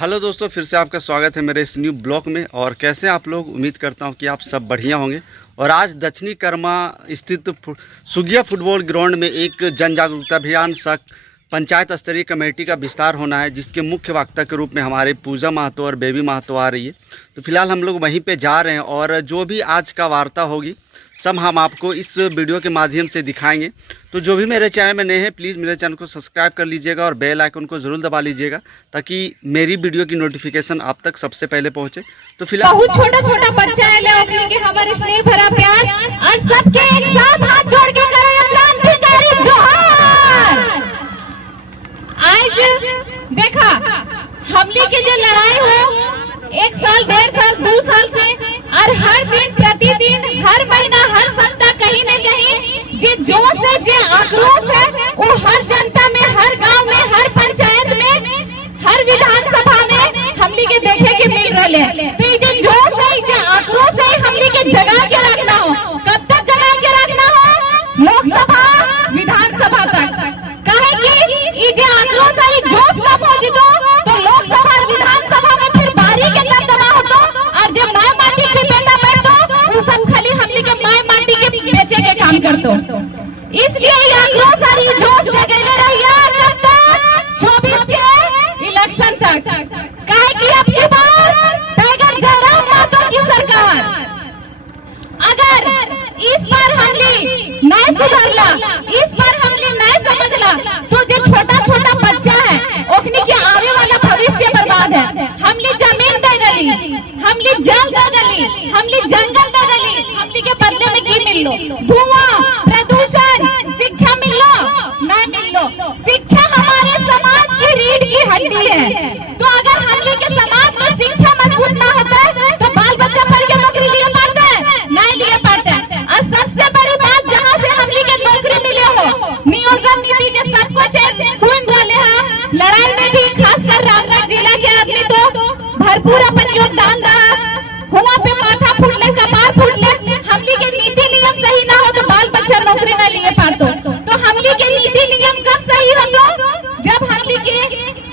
Hello दोस्तों, फिर से आपका स्वागत है मेरे इस न्यू ब्लॉग में। और कैसे आप लोग, उम्मीद करता हूं कि आप सब बढ़िया होंगे। और आज दक्षिणी कर्मा स्थित सुगिया फुटबॉल ग्राउंड में एक जन जागरूकता अभियान सह पंचायत स्तरीय कमेटी का विस्तार होना है, जिसके मुख्य वक्ता के रूप में हमारे पूजा महतो और बेबी महतो आ रही है। तो फिलहाल हम लोग वहीं पे जा रहे हैं और जो भी आज का वार्ता होगी सब हम आपको इस वीडियो के माध्यम से दिखाएंगे। तो जो भी मेरे चैनल में नए हैं, प्लीज़ मेरे चैनल को सब्सक्राइब कर लीजिएगा और बेल आइकन को ज़रूर दबा लीजिएगा, ताकि मेरी वीडियो की नोटिफिकेशन आप तक सबसे पहले पहुंचे। तो फिलहाल बहुत छोटा छोटा बच्चा है, ले के हमारे स्नेह भरा प्यार और सबके एक साथ हाथ जोड़ के करें क्रांतिकारी जोहार। आज देखा हमले की जो लड़ाई हो 1 साल 1.5 साल 2 साल से, और हर दिन प्रतिदिन हर महीना हर सप्ताह कहीं न कहीं जे जोश है, जे आक्रोश है, वो हर जनता में, हर गांव में, हर पंचायत में, हर विधानसभा में हमली के देखे के मिल रहे हैं। तो ये जो जोश है, ये जो आक्रोश है, हमली के जगा के रखना हो। कब तक जगा के रखना हो? लोकसभा विधानसभा तक। कहे कि ये जो आक्रोश है, ये जोश कब हो जितो तो लोकसभा और विधानसभा में फिर बारी के दबदबा होतो, और जब माय माटी के बेटा बैठतो वो सब खाली हमली के माय माटी के बेचे के काम करतो। इसलिए ये आक्रोश और ये जोश जगले रहिए कब तक? 24 के इलेक्शन तक। कहे कि अब की बार बैगन गौरव महतो की सरकार, अगर इस बार हमने नहीं सुधरला, इस बार हमने नहीं समझला, तो जो छोटा छोटा बच्चा है ओखनी के आने वाला भविष्य बर्बाद है। हमने जमीन दे दली, हमने जल दे दली, हमने जंगल दे दली, हमने के बदले में की मिल लो? धुआं, प्रदूषण, शिक्षा मिल लो? नहीं मिल लो। शिक्षा हमारे समाज की रीढ़ की हड्डी है। तो अगर हमने के समाज में शिक्षा मजबूत ना होता है तो बाल बच्चा पढ़ के नौकरी लिए पाते हैं? नहीं लिए पाते। और सबसे बड़ी बात, जहाँ से हमने के नौकरी मिले हो, नियोजन नीति जो सब कुछ सुन रहे हैं, लड़ाई में भी खासकर रामगढ़ जिला के आदमी तो भरपूर अपन योगदान रहा। हुआ पे माथा फूट ले, कपार फूट ले, हमली के नीति नियम सही ना हो तो बाल बच्चा नौकरी न लिए पातो। तो हमली के नीति नियम कब सही हो जब हमली के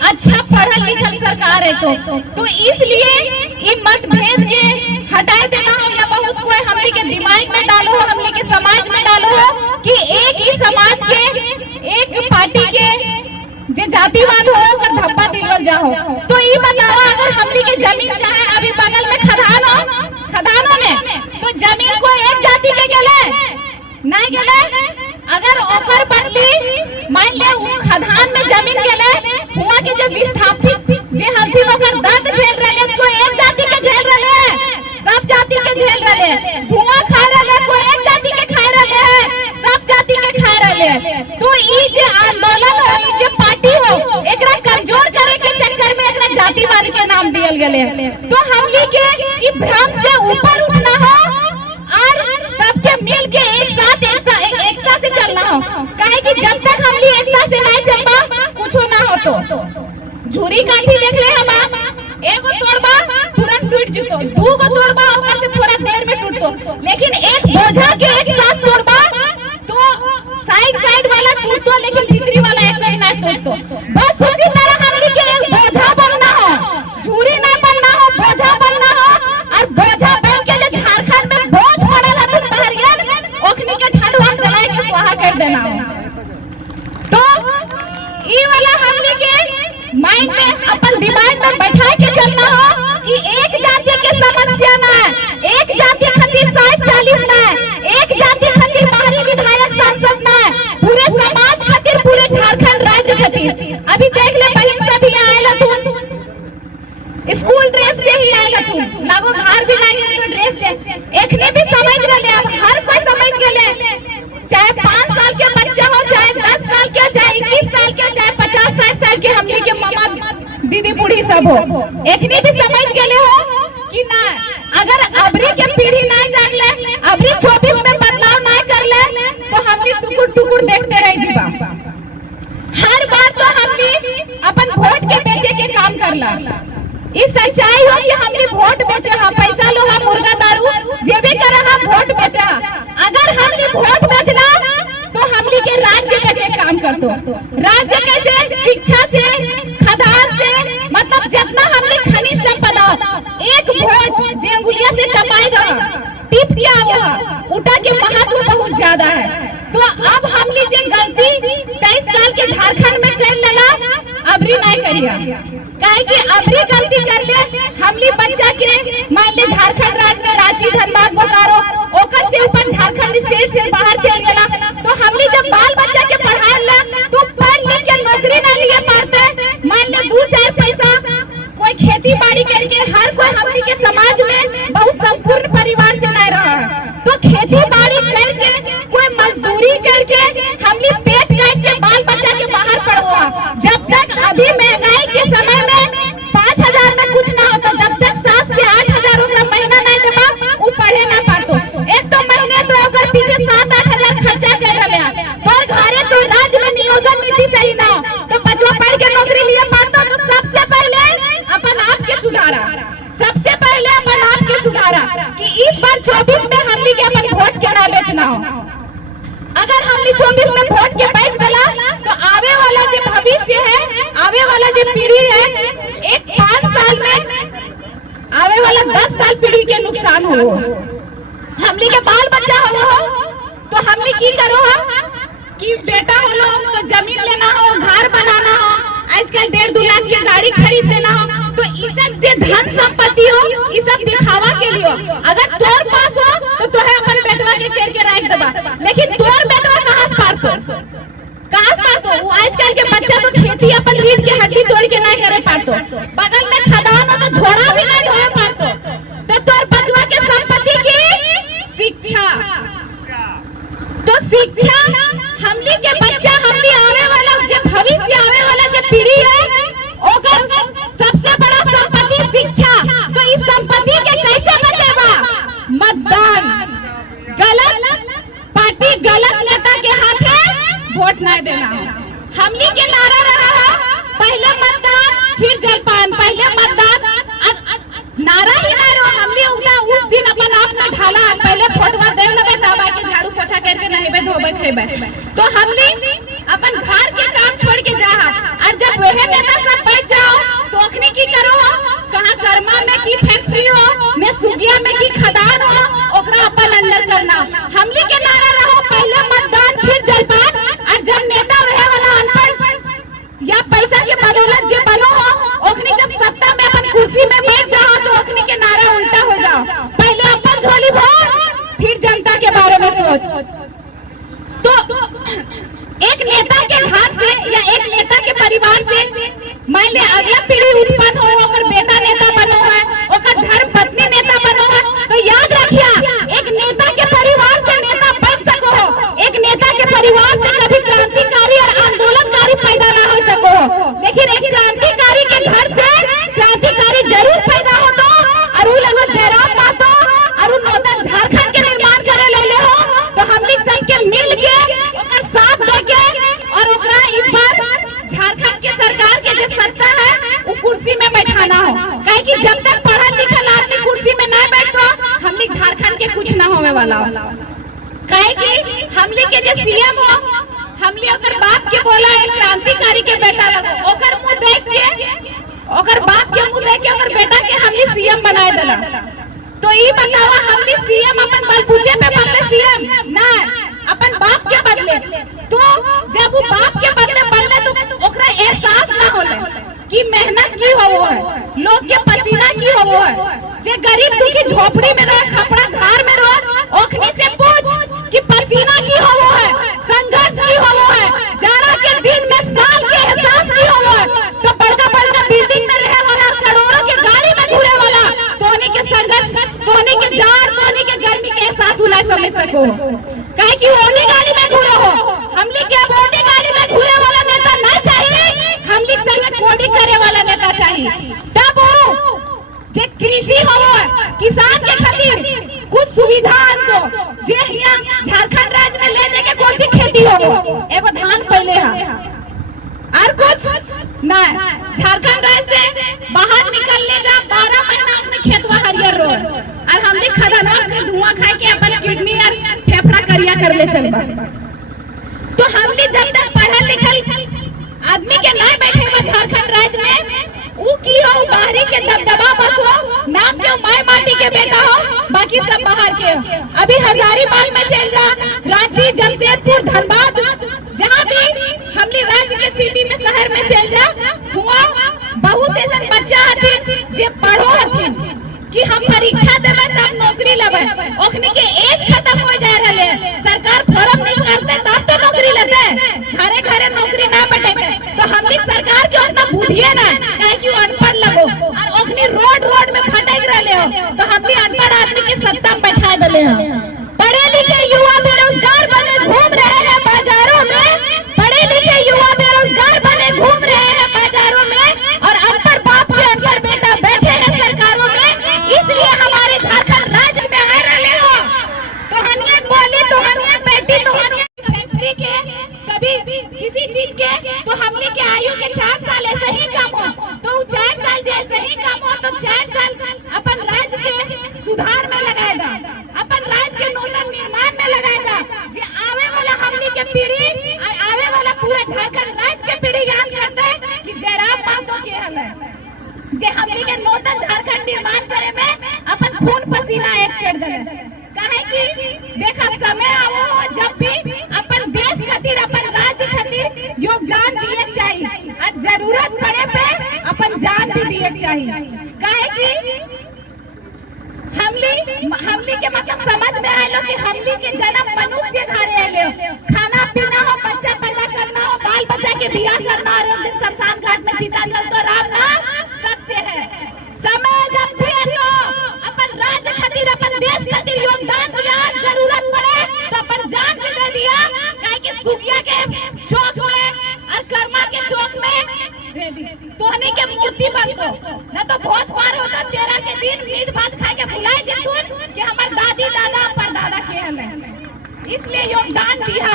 अच्छा पढ़ल लिखल सरकार है। तो इसलिए ये मतभेद के हटाए देना हो, या बहुत कोई हमली के दिमाग में डालो हो, हमली के समाज में डालो हो कि एक ही समाज के, एक पार्टी के जे जातिवाद हो और धब्बा दिलवल जाओ। तो ये बताओ, अगर हमली के जमीन चाहे अभी बगल में खदान हो, खदानों में तो जमीन को एक जाति के गेले नहीं गेले। अगर ओकर बदली मान ले खदान में जमीन गेले, हुआ के जब विस्थापित जे हथिन ओकर दर्द झेल रहे, कोई एक जाति के झेल रहे, सब जाति के झेल रहे, धुआं खा रहे, कोई एक जाति के खा रहे है, सब जाति के खा रहे। तो ई जे आंदोलन हो, ई जे पार्टी हो, एकरा कमजोर करे के चक्कर में एकरा जातिवाद के नाम दियल गेले। तो हमली के ई भ्रम से ऊपर उठना हो और सबके मिल के एक साथ एकता से चलना हो। काहे कि जब तक हमली एकता से नहीं चलबा कुछ ना हो। तो झूरी काठी देख ले, हम एगो तोड़बा तुरंत टूट जतो, दूगो तोड़बा ओकर से थोड़ा देर में टूटतो, लेकिन एक बोझा के एक साथ तोड़बा तो साइड वाला टूटतो, लेकिन भीतरी वाला एक नहीं ना टूटतो। बस उसी तरह हमली के एक बोझा बनना हो, झूरी ना बनना हो, बोझा बनना हो। और बोझा बन के जो झारखंड में बोझ पड़ल है पहरियन, ओखनी के ठंडवा जलाए के स्वाहा कर देना हो। तो ई वाला हमली के माइंड में, अपन दिमाग में बैठा के चलना हो कि एक जाति के समस्या ना है, एक जाति खातिर 60-40 ना है, एक जाति खातिर बाहरी विधायक सांसद ना है, पूरे समाज खातिर, पूरे झारखंड राज्य खातिर। अभी देख ले, बहन से भी आएला तू स्कूल ड्रेस से ही आएला तू, लागो घर भी नहीं तो ड्रेस से। एकने भी समझ रहे, अब हर कोई समझ गए, चाहे 5 साल के बच्चा हो, चाहे 10 साल के, चाहे 21 साल के, चाहे 50-60 साल के हमली के मामा दीदी बूढ़ी सब हो, एकने भी समझ गए हो कि ना, अगर अबरी के पीढ़ी नहीं जाग ले, अबरी 24 में बदलाव नहीं कर ले, तो हमली टुकुर टुकुर देखते रह जीवा। हर बार तो हमली अपन वोट के बेचे के काम करला। इस सच्चाई हो कि हमने वोट बेचा, पैसा लो, मुर्गा दारू जे भी करा, वोट बेचा। अगर हमने वोट बेचना तो हमली के राज्य बेचे काम करतो। राज्य कैसे? शिक्षा से, खदान से, मतलब जितना हम वोट जे अंगुलिया से टपाई रहा टिप क्या वो उठा के महत्व बहुत ज्यादा है। तो अब हमने जे गलती 23 साल के झारखंड में कर लेला अबरी नहीं करिया, काहे कि अबरी गलती कर ले हमली बच्चा के मान ले झारखंड राज्य में रांची धनबाद बोकारो ओकर से ऊपर झारखंड स्टेट से बाहर चल गया। तो हमली जब बाल बच्चा के पढ़ा ला तो पढ़ लिख के नौकरी ना लिए पाते, मान ले 2-4 पैसा कोई खेती बाड़ी करके हर कोई हमनी के समाज में बहुत संपूर्ण परिवार से नहीं रहा है। तो खेती बाड़ी करके कोई मजदूरी करके हमनी पेट काट के बाल बच्चा के बाहर पढ़वा। जब तक अभी महंगाई के समय में 5,000 में कुछ ना हो तो जब तक 7 से 8,000 रुपया महीना नहीं देबा वो पढ़े ना पातो। एक तो महीने तो ओकर पीछे 7-8 हजार खर्चा कर रहे तोर घरे तो राज्य में नियोजन नीति सही ना हो तो बचवा पढ़ के नौकरी लिए पातो। तो सबसे पहले अपन आप के सुधारा, सबसे पहले अपन आप के सुधारा कि इस बार 24 में हमनी के अपन वोट के ना बेचना हो। अगर हमनी 24 में वोट के बेच दिला तो आवे वाला जो भविष्य है, आवे वाला जो पीढ़ी है, एक 5 साल में आवे वाला 10 साल पीढ़ी के नुकसान हो। हमनी के बाल बच्चा हो तो हमनी की करो कि बेटा हो लो तो जमीन लेना हो, घर बनाना हो, आजकल 1.5-2 लाख की गाड़ी खरीद देना हो। तो ये सब जो धन संपत्ति हो ये सब दिखावा के लिए हो। अगर तोर पास हो तो तोहे अपन बेटवा के कर के रख देबा, लेकिन तोर बेटवा कहां से पारतो वो आजकल के बच्चा तो खेती अपन रीढ़ के हड्डी तोड़ के नहीं करे पारतो, बगल में खदान हो तो झोड़ा भी नहीं ढोए पारतो। तो तोर बचवा के संपत्ति की शिक्षा, तो शिक्षा हमनी के बच्चा हमनी आवे वाला जो भविष्य आवे वाला जो पीढ़ी है ओकर सबसे बड़ा संपत्ति शिक्षा। तो इस संपत्ति के कैसे बचेबा? मतदान, गलत पार्टी गलत नेता के हाथे वोट नहीं देना। हमनी के नारा रहा पहले मतदान फिर जलपान, पहले मतदान नारा ही ना रहो। हमने उस दिन अपन आप ना ढाला पहले फोटवा दे लगे दबा के झाड़ू पोछा करके नहेबे धोबे खेबे। तो हमने अपन घर के काम छोड़ के जा और जब वह नेता सब बैठ जाओ तो अखनी की करो कहां कर्मा में की फैक्ट्री हो ने सुगिया में की खदान हो ओकरा अपन अंदर करना। हमने के नारा रहो पहले मतदान फिर जलपान। और जब नेता वह वाला अनपढ़ या पैसा के बदौलत जो बनो हो ओखनी जब सत्ता में अपन कुर्सी में बैठ जाओ तो ओखनी के नारा उल्टा हो जाओ। पहले अपन झोली भर फिर जनता के बारे में सोच। तो एक नेता के घर से या एक नेता के परिवार से मान ले अगला पीढ़ी उत्पन्न हो ओकर बेटा नेता बनो है, ओकर धर्म पत्नी नेता बनो है। तो याद रखिया एक नेता के परिवार से नेता बन सको, एक नेता के परिवार से कभी क्रांतिकारी और आंदोलनकारी पैदा ना हो सको, लेकिन एक क्रांतिकारी के घर से क्रांतिकारी जरूर पैदा हो। तो और वो लगो जयराम बातो और वो नौतन झारखंड के निर्माण करे ले हो। तो हमनी सबके मिल के ओकर साथ देके और ओकरा इस बार झारखंड के सरकार के जो सत्ता है वो कुर्सी में बैठाना हो। काहे कि जब तक पढ़ा लिखल आदमी कुर्सी में नहीं बैठतो हमनी झारखंड के कुछ ना होवे वाला। काहे कि हमनी के जो सीएम हो हमनी ओकर बाप के बोला एक क्रांतिकारी के बेटा लगो, ओकर मुंह देख के ओकर बाप के मुंह देख के ओकर बेटा के हमनी सीएम बनाए देला। तो ई बतावा हमनी सीएम अपन बलबूते पे बनले सीएम ना अपन बाप के बदले। तो जब वो बाप के बदले बनले तो ओकरा एहसास ना होले कि मेहनत की हो है, लोग के पसीना की हो है। जे गरीब दुखी झोपड़ी में रहे खपड़ा घर में रहे ओखनी से पूछ कि पसीना की हो है, संघर्ष की हो है, जाड़ा के दिन में साल के एहसास की हो है। तो बड़का बड़का बिल्डिंग में रहे वाला करोड़ों के गाड़ी में घूरे वाला तोहनी के संघर्ष तोहनी के जाड़ तोहनी के गर्मी के एहसास उला समझ सको। काहे कि ओनी गाड़ी में घूरे हो, हमली के अब ओनी गाड़ी में घूरे वाला नेता ना चाहिए, हमली संगे कोडी करे वाला नेता चाहिए। तब वो जे कृषि हो किसान के खातिर कुछ सुविधा दो, जे यहाँ झारखंड राज्य में ले जाके कौन सी खेती हो एगो धान पहले है और कुछ ना। झारखंड राज्य से बाहर निकल ले जा 12 महीना अपने खेतवा हरियर रो और हमने खदाना के धुआं खाए के अपन किडनी और फेफड़ा करिया कर ले चलबा। तो हमने जब तक पढ़ल लिखल आदमी के नहीं बैठे झारखंड राज्य में वो की हो, बाहरी के दबदबा बस हो, नाम क्यों माय माटी के बेटा हो, बाकी सब बाहर के हो। अभी हजारीबाग में चल जा, रांची, जमशेदपुर, धनबाद, जहाँ भी हमने राज्य के सिटी में शहर में चल जा, हुआ बहुत ऐसा बच्चा हथिन जे पढ़ो हथिन कि हम परीक्षा देवे तब नौकरी लेवे, ओखनी के एज खत्म हो जा रहे, सरकार फॉर्म निकालते तब तो नौकरी लेते, घरे घरे नौकरी ना बटेगे। तो हमनी सरकार के उतना बुद्धिए ना काहे कि अनपढ़ लगो, और ओखनी रोड रोड में फटक रहे हो, तो हमनी अनपढ़ आदमी के सत्ता में बैठा देले हो। पढ़े लिखे युवा बेरोजगार बने घूम रहे हैं बाजारों में, पढ़े लिखे युवा बेरोजगार बने घूम रहे हैं बाजारों में, और अनपढ़ बाप के अनपढ़ बेटा बैठे हैं सरकारों में, इसलिए हमारे झारखंड राज्य में आ रहे हो। तो हनियन बोली, तो हनियन बेटी, तो हनियन फैक्ट्री के कभी किसी चीज के, तो हमने के आयु के 4 साल ऐसे ही कम हो, तो 4 साल जैसे ही कम हो, तो 4 साल अपन राज्य के सुधार में लगाएगा, अपन राज्य के नूतन निर्माण में लगाएगा, जे आवे वाला हमने के पीढ़ी और आवे वाला पूरा झारखंड राज्य के पीढ़ी याद करता है कि जयराम महतो के हल है, जे हमने के नूतन झारखंड निर्माण करे में अपन खून पसीना एक कर दे। काहे कि देखा समय आवो हो जब भी अपन देश खातिर, अपन राज्य खातिर योगदान दिए चाहिए, और जरूरत पड़े पे अपन जान भी दिए चाहिए। काहे कि हमली के मतलब समझ में आए लो कि हमली के जन्म मनुष्य घरे आए, खाना पीना हो, बच्चा पैदा करना हो, बाल बच्चा के बियाह करना, और एक दिन शमशान घाट में चिता जल तो राम नाम सत्य है। समय जब भी तो अपन राज्य खातिर, अपन देश खातिर योगदान दिया, जरूरत पड़े तो अपन जान भी दे दिया। काहे कि सुगिया के चौक में और कर्मा के चौक में तोहनी के मूर्ति बनतो, न तो भोज पार होता 13 के दिन मीट भात खा के भुलाए जतुन कि हमार दादी दादा परदादा के हल है, इसलिए योगदान दिया।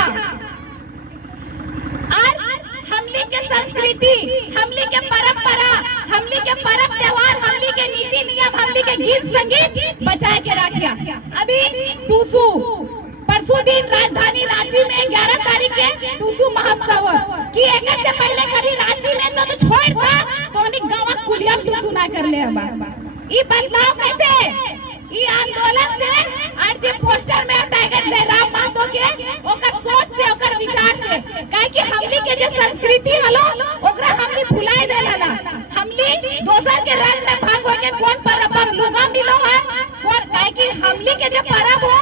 और हमली के संस्कृति, हमली के परंपरा, हमली के पर्व त्योहार, हमली के नीति नियम, हमली के गीत संगीत बचाए के रखिया। अभी टूसू परसों दिन राजधानी रांची में 11 तारीख के टूसू महोत्सव की, एक से पहले कभी रांची में तो छोड़ था तो गाँव कुलिया टूसू ना कर ले। ये बदलाव कैसे, ये आंदोलन से, और जे पोस्टर में टाइगर से राम महतो के ओकर सोच से, ओकर विचार से, काहे कि हमली के जे संस्कृति हलो ओकरा हमली भुलाए देला ना, हमली दोसर के रंग में भाग हो के कौन परब पर लुगा मिलो है कौन, काहे कि हमली के जे परब हो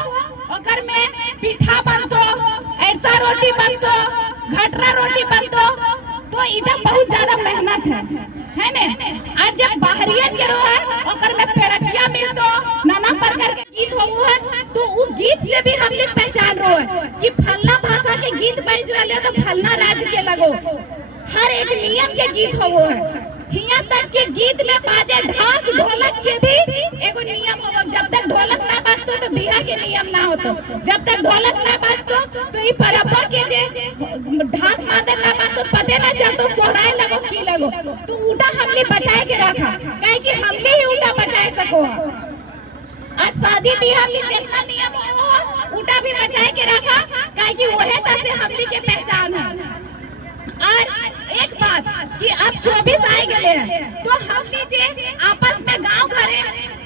ओकर में पिठा बनतो, ऐसा रोटी बनतो, घटरा रोटी बनतो, तो इधर बहुत ज्यादा मेहनत है ने। और जब बाहरियन के रोह ओकर में पेड़किया मिलतो, नाना प्रकार के गीत हो है, तो वो गीत से भी हम लोग पहचान रो है कि फलना भाषा के गीत बज रहे तो फलना राज्य के लगो। हर एक नियम के गीत हो है, यहाँ तक के गीत में बाजे ढाक ढोलक के भी एगो नियम हो। जब तक ढोलक ना बजतो तो बिहा के नियम ना होतो, जब तक ढोलक ना बजतो तो ये परंपरा के जे ढाक मादर ना बजतो पते ना चलतो सोहराय लगो की लगो। तो उटा हमने बचाए के रखा, काहे कि हमने ही उटा बचाए सको। और शादी ब्याह में जितना नियम हो उटा भी बचाए के रखा, काहे कि वही तरह से हमने के पहचान है। और एक बात कि अब 24 आए गए हैं, तो हम लीजिए आपस में गांव घरे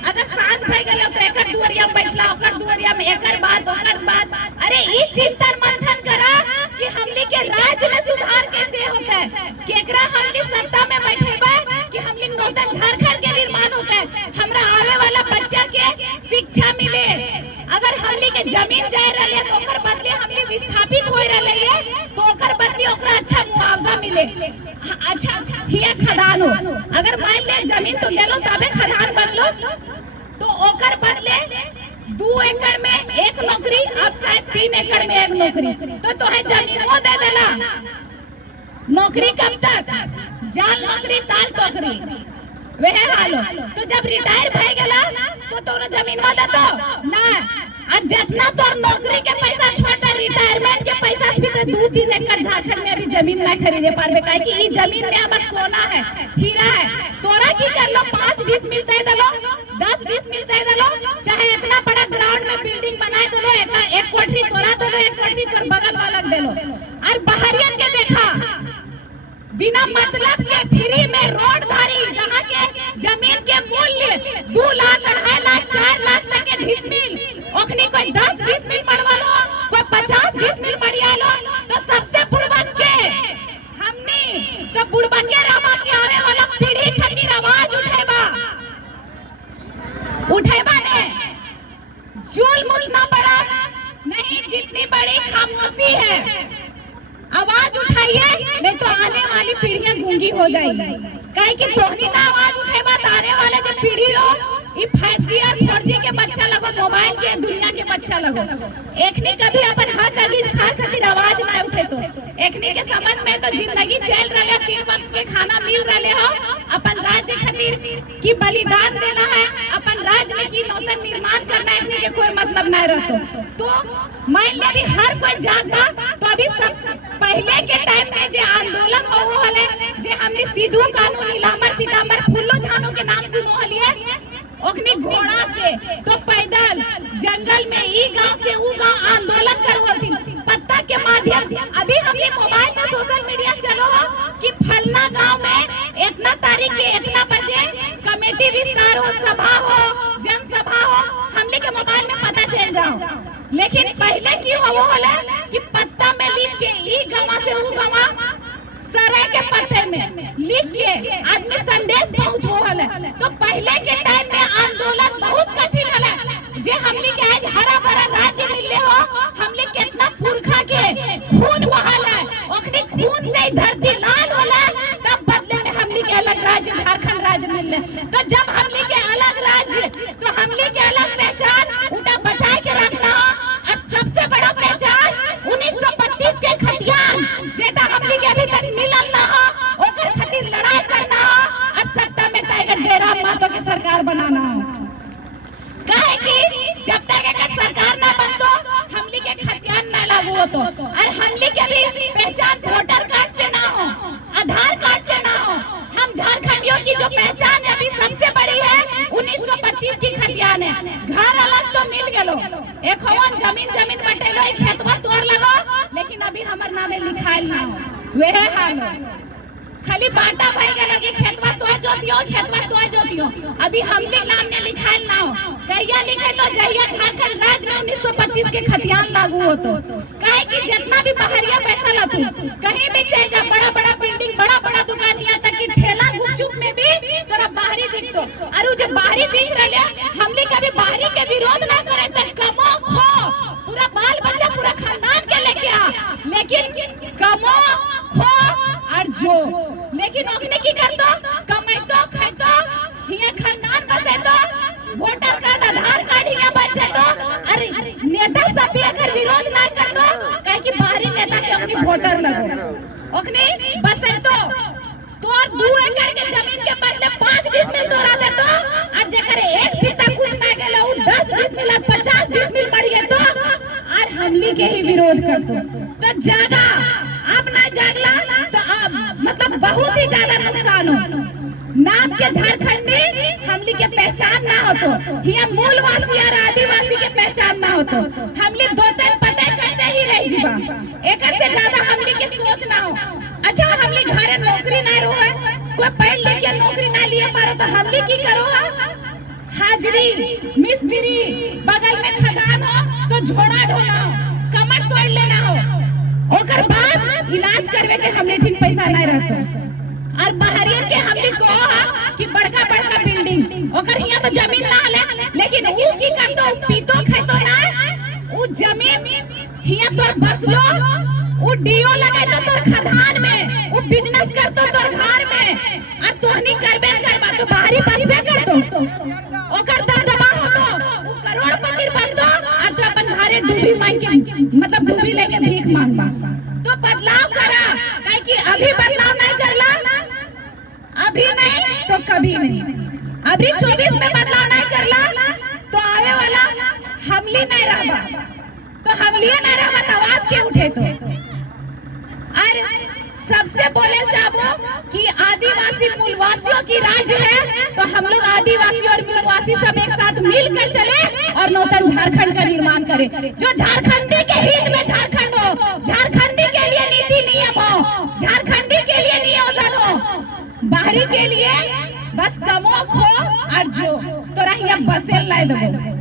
अगर सांझ भय गए तो एकर दुआरिया में बैठला, ओकर दुआरिया में एकर बात ओकर बात, अरे ई चिंतन मंथन करा कि हमनी के राज्य में सुधार कैसे होता है, केकरा हमनी सत्ता में बैठेबा कि हमनी नूतन झारखंड के निर्माण होता है, हमरा आवे वाला बच्चा के शिक्षा मिले। अगर हमनी के जमीन जाए रहे तो ओकर बदले हमनी विस्थापित हो रहे तो ओकर बदले ओकरा अच्छा मुआवजा मिले। अच्छा हिया खदान हो, अगर मान ले जमीन तो ले लो तबे खदान बन लो, तो ओकर बदले 2 एकड़ में 1 नौकरी, अब शायद 3 एकड़ में 1 नौकरी, तो तोहे जमीन वो दे देला। नौकरी कब तक, जाल नौकरी ताल टोकरी वह हालो। तो जब रिटायर भय गला तो तोरा जमीन में दे तो ना, और जितना तोर नौकरी के पैसा छोटा रिटायरमेंट के पैसा भी तो 2-3 एकड़ झारखंड में अभी जमीन ना खरीदे पारबे, काहे कि ई जमीन में हमर सोना है, हीरा है। तोरा की कर लो 5 डिस मिलते दलो, 10 डिस मिलते दलो, चाहे इतना बड़ा ग्राउंड में बिल्डिंग बनाए दलो, एक कोठरी तोरा दलो, एक कोठरी तोर बगल वाला दे लो। और बाहरियन के देखा बिना मतलब के फ्री में रोड धारी, जहाँ के जमीन के मूल्य 2 लाख, 2.5 लाख, 4 लाख तक के डिसमिल, ओखनी कोई 10 डिसमिल मरवा लो, कोई 50 डिसमिल मरिया लो, तो सबसे बुड़बक के हमनी तो बुड़बक के रवा के आवे वाला पीढ़ी खातिर आवाज उठेबा ने जुल्म उतना बड़ा नहीं जितनी बड़ी खामोशी है। आवाज उठाइए, नहीं तो आने वाली पीढ़ियां गूंगी हो जाएगी। कहे कि तोहनी ना आवाज उठेबा तो आने वाले जो पीढ़ी हो, ये 5G और 4G के बच्चा लगो, मोबाइल के दुनिया के बच्चा लगो, एकनी कभी अपन हक अधिकार खातिर आवाज ना उठे तो एकनी के समझ में तो जिंदगी चल रहा, 3 वक्त के खाना मिल रहे हो, अपन राज्य खातिर की बलिदान देना है, अपन राज्य में की नूतन निर्माण करना है, एकनी के कोई मतलब नहीं रहतो। तो मान ले भी हर कोई जागा, तो अभी सब पहले के टाइम में जो आंदोलन हो हले, जे हमने सिद्धू कानून, नीलांबर पीतांबर, फुल्लो झानो के नाम सुनो हलिए, ओखनी घोड़ा से तो पैदल जंगल में ई गांव से ऊ गांव आंदोलन करवती, पत्ता के माध्यम। अभी हमने मोबाइल में सोशल मीडिया चलो कि फलना गांव में इतना तारीख के इतना बजे कमेटी विस्तार हो, सभा हो, जनसभा हो, हमने के मोबाइल में पता चल जाओ। लेकिन पहले की हो वो होला कि पत्ता में लिख के ई गांव से ऊ गांव सराय के पत्ते में लिख के आदमी संदेश पहुंचो हले। तो पहले के टाइम में आंदोलन बहुत कठिन हले, जे हमनी के आज हरा भरा राज्य मिले हो, हमने कितना पुरखा के खून बहाला, ओकनी खून से धरती लाल होला, तब बदले में हमनी के अलग राज्य झारखंड राज्य मिले। तो जब हमनी के अलग राज्य, तो हमनी के अलग पहचान उनका बचाए के रखना, और सबसे बड़ा पहचान 1932 के खतियान, जेटा हमनी के अभी तक मिलल ना हो, ओकर खातिर लड़ाई करना हो, और सत्ता में टाइगर डेरा मातो के सरकार बनाना हो। काहे कि जब तक अगर सरकार ना बनतो, हमनी के खतियान ना लागू होतो, और हमनी के भी पहचान वोटर कार्ड से ना हो, आधार कार्ड से ना हो। हम झारखंडियों की जो पहचान है अभी सबसे बड़ी है 1932 की खतियान है। घर अलग तो मिल गेलो, एक होवन जमीन बटेलो, एक खेतवा तोड़ लगो, लेकिन अभी हमर नामे लिखाइल ना हो, वह हाल हो। खाली बांटा भई गेलो कि खेतवा तोय जोतियो, अभी हमनी नाम ने लिखाइल ना हो। कहिया लिखे तो जहिया झारखंड राज्य में 1932 के खतियान लागू होतो। काहे कि जितना भी बाहरिया पैसा लातू, कहीं भी चल जा, बड़ा बिल्डिंग, बड़ा दुकान, यहाँ तक कि ठेला गुपचुप में भी तोरा बाहरी दिखतो। और जब बाहरी दिख रहे, हमने कभी बाहरी के विरोध ना करे, तो कमो खो, पूरा बाल बच्चा पूरा खानदान के लेके आ, लेकिन कमो खो और जो, लेकिन ओकने की करतो, कमाइतो खाइतो, हिया खानदान बसेतो, वोटर कार्ड, आधार कार्ड हिया बैठे तो, अरे नेता सब भी अगर विरोध ना कर दो, कहे कि बाहरी नेता के अपनी वोटर लगो, ओकने बसेतो तोर 2 एकड़ के जमीन के बदले 5 डिसमिल तोरा देतो, और जेकर एक पिता कुछ ना गेला उ 10 डिसमिल और 50 डिसमिल मर गए तो, और हमली के ही विरोध करतो। तो जागा अब ना जागला तो अब मतलब बहुत ही ज्यादा नुकसान हो। नाम के झारखंडी हमली के पहचान ना होतो, हिया मूलवासी और आदिवासी के पहचान ना होतो, हमली 2-3 पते करते ही रह जीवा, एकर से ज्यादा हमली के सोच ना हो। अच्छा हमली घरे नौकरी ना रोए, कोई पढ़ लिख के नौकरी ना लिए पारो, तो हमली की करो, हाजरी मिस्त्री, बगल में खदान हो तो झोड़ा ढोना हो, कमर तोड़ लेना हो, ओकर बाद इलाज करवे के हमने ठीक पैसा नहीं रहतो। और बाहरियन के हमने कहा कि बड़का बिल्डिंग, ओकर हिया तो जमीन ना हले, लेकिन ऊ की करतो, पीतो खातो ना, ऊ जमीन हिया तोर बसलो, ऊ डीओ लगातो तोर खदान में, ऊ बिजनेस करतो तोर घर में, और तोहनी करबे करबा तो बाहरी बसबे करतो, ओकर दबदबा होतो, ऊ करोड़पति बनतो, और तो अपन घरे डूबी मांग के, मतलब डूबी लेके भीख मांगबा। तो बदलाव करा, काहे कि अभी बदलाव नहीं करला, अभी नहीं तो कभी नहीं, अभी 24 में बदलाव नहीं करला तो आवे वाला हमली नहीं रहबा, तो हमली नहीं रहबा तो आवाज के उठे तो। और सबसे बोले चाहो कि आदिवासी मूलवासियों की राज्य है, तो हम लोग आदिवासी और मूलवासी सब एक साथ मिलकर चले और नूतन झारखंड का निर्माण करें, जो झारखंडी के हित में झारखंड हो, झारखंडी के लिए नीति नियम हो, झारखंडी के लिए नहीं हो गद्दारी के लिए बस कमो खो और जो तोरा यहाँ बसेल नहीं दबो।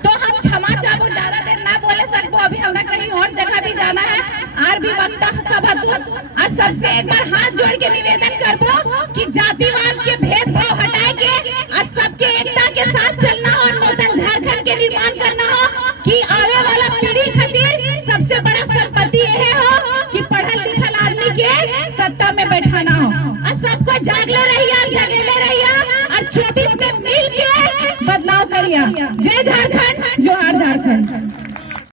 तो हम क्षमा चाहबो, ज्यादा देर ना बोले सकबो, अभी हमरा कहीं और जगह भी जाना है। और भी वक्ता सभा दूत और सबसे एक बार हाथ जोड़ के निवेदन करबो कि जातिवाद के भेदभाव हटाए के और सबके एकता के साथ चलना और नूतन झारखंड के निर्माण करना हो कि आवे वाला पीढ़ी खातिर सबसे बड़ा संपत्ति यह हो कि पढ़ल लिखल आदमी के सत्ता में बैठाना हो। और सबको जागले रहिए और जगेले रहिए और 24 में मिल के बदलाव करिए। जय झारखंड, जोहार झारखंड।